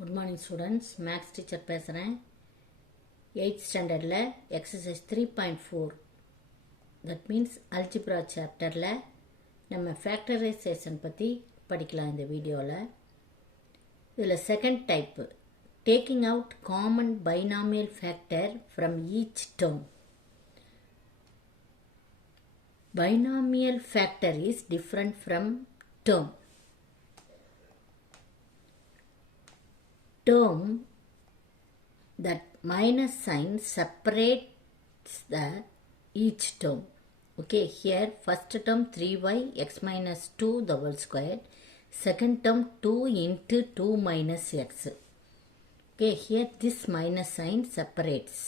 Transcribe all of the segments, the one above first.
Good morning students, Maths teacher பேசுகிறேன். 8th standardல exercise 3.4 that means Algebra chapterல நம்ம Factorisation பற்றி படிக்கலாம் இந்த வீடியோவில். இதில் second type, taking out common binomial factor from each term. Binomial factor is different from term. Term that minus sign separates the each term. Okay, here first term 3y x minus 2 the whole square, second term 2 into 2 minus x. Okay, here this minus sign separates.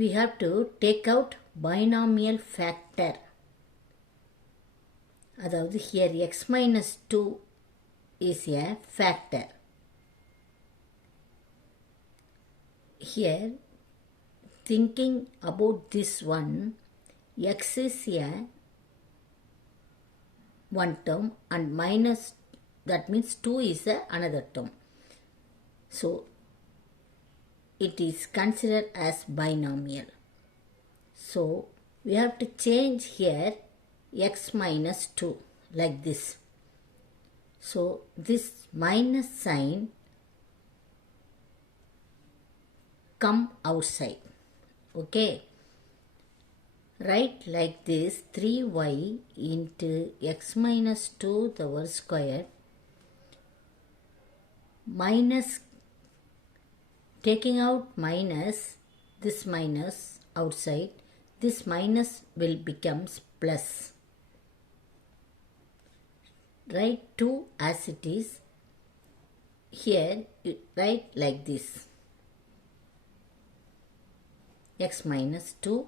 We have to take out binomial factor. அதாவது here x minus 2 is a factor. Here, thinking about this one, x is a one term and minus, that means 2 is another term. So, it is considered as binomial. So, we have to change here x minus 2 like this. So, this minus sign come outside. Okay. Write like this 3y into x minus 2 the whole square minus, taking out minus, this minus outside, this minus will becomes plus. Write 2 as it is. Here you write like this, x minus 2.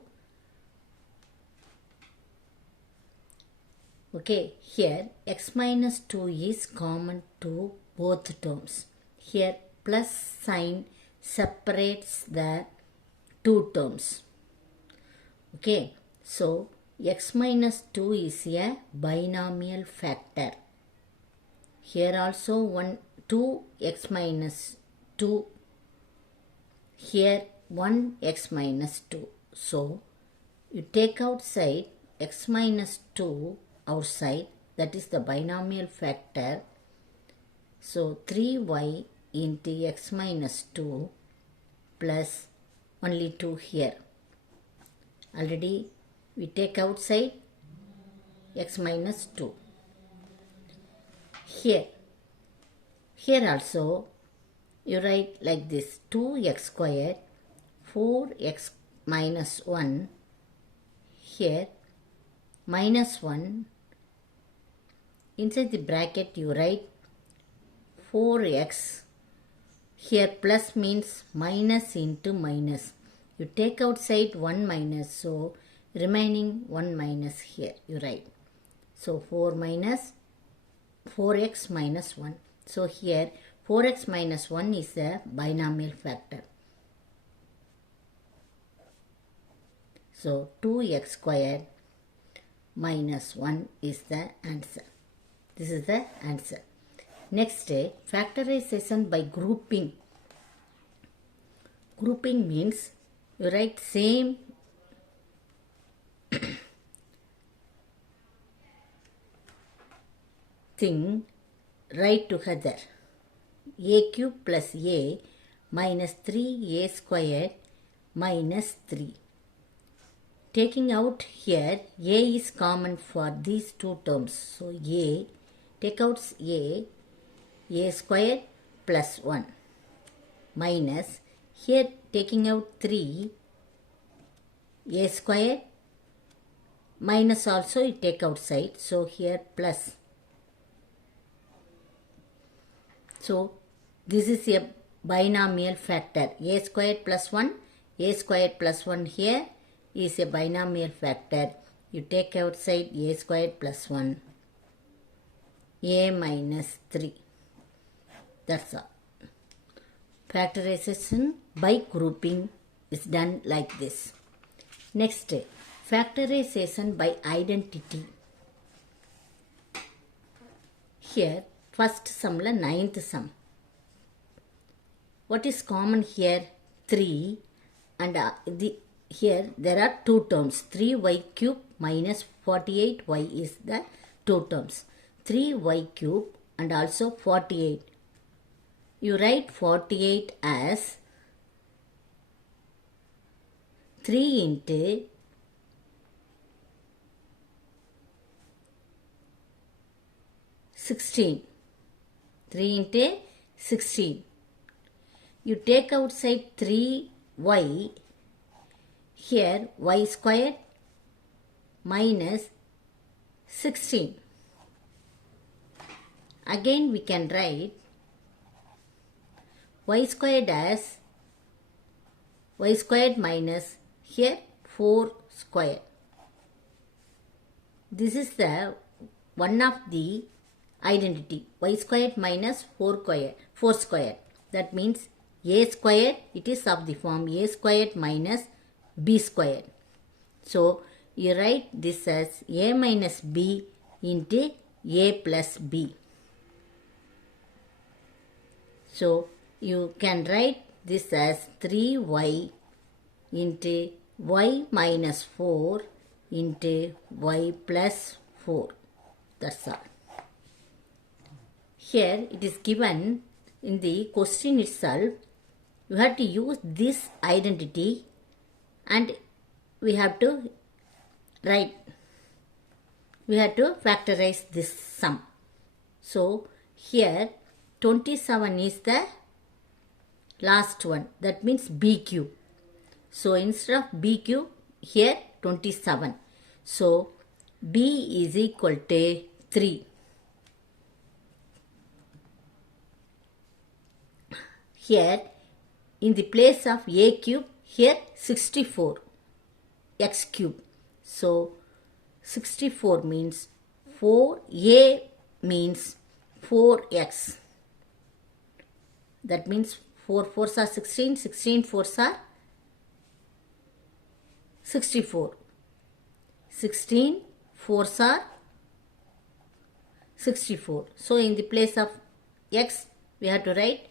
Okay, here x minus 2 is common to both terms. Here plus sign separates the two terms. Okay, so x minus 2 is a binomial factor. Here also 2x minus 2. Here 1x minus 2. So, you take outside x minus 2 outside, that is the binomial factor. So, 3y into x minus 2 plus only 2 here. Already we take outside x minus 2. Here also you write like this 2x squared 4x minus 1, here minus 1, inside the bracket you write 4x, here plus means minus into minus. You take outside 1 minus, so remaining 1 minus here you write. So 4x minus 1. So here 4x minus 1 is the binomial factor. So 2x squared minus 1 is the answer. This is the answer. Next, factorization by grouping. Grouping means you write same thing right together. A cube plus a minus 3a squared minus 3. Taking out here, a is common for these two terms. So, a, take out a squared plus 1 minus, here taking out 3, a squared minus also you take outside. So, here plus. So, this is a binomial factor. A squared plus 1, a squared plus 1 here is a binomial factor. You take outside a squared plus 1, a minus 3. That's all. Factorization by grouping is done like this. Next, factorization by identity. Here first sum la ninth sum. What is common here? 3 and here there are two terms. 3y cube minus 48y is the two terms. 3y cube and also 48. You write 48 as 3 into 16. 3 into 16. You take outside 3y. Here y squared minus 16. Again we can write y squared as y squared minus here 4 square. This is the one of the identity. Y squared minus 4 square. That means a squared, it is of the form a squared minus b squared. So you write this as a minus b into a plus b. So you can write this as 3y into y minus 4 into y plus 4. That's all. Here it is given in the question itself. You have to use this identity and we have to write. We have to factorize this sum. So here 27 is the last one. That means b cube. So instead of b cube, here 27. So b is equal to 3. Here in the place of a cube, here 64 x cube. So 64 means 4a means 4x. That means 4 4s are 16, 16 4s are 64. 16 4s are 64. So in the place of x, we have to write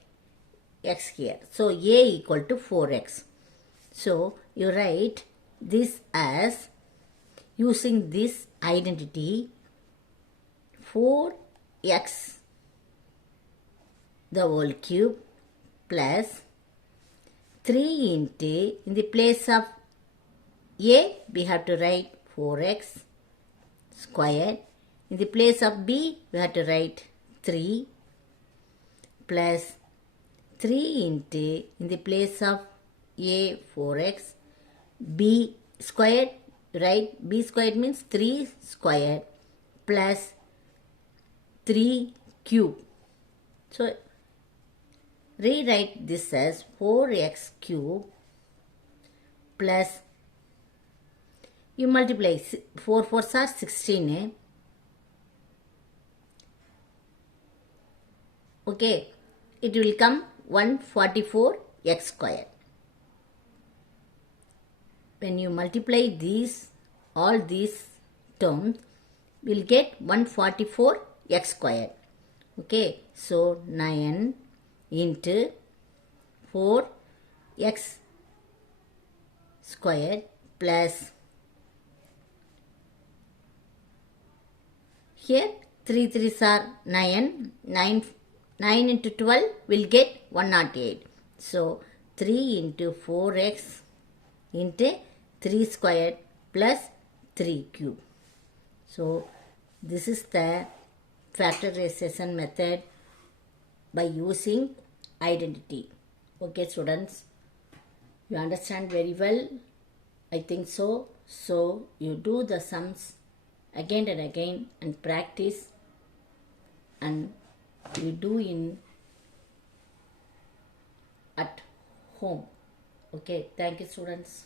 x here. So a equal to 4x. So you write this as, using this identity, 4x the whole cube plus 3 into, in the place of a we have to write 4x squared. In the place of b we have to write 3 plus 3 into, in the place of a 4x, b squared, right? B squared means 3 squared plus 3 cube. So rewrite this as 4x cube plus, you multiply 4 4s are 16. Okay, it will come 144 x squared. When you multiply these, all these terms, we'll get 144 x squared. Okay, so 9 into 4 x squared plus, here 3 3s are 9 into 12 will get 108. So 3 into 4x into 3 squared plus 3 cube. So this is the factorization method by using identity. Okay students, you understand very well? I think so. So you do the sums again and again and practice, and you do in at home. Okay, thank you students.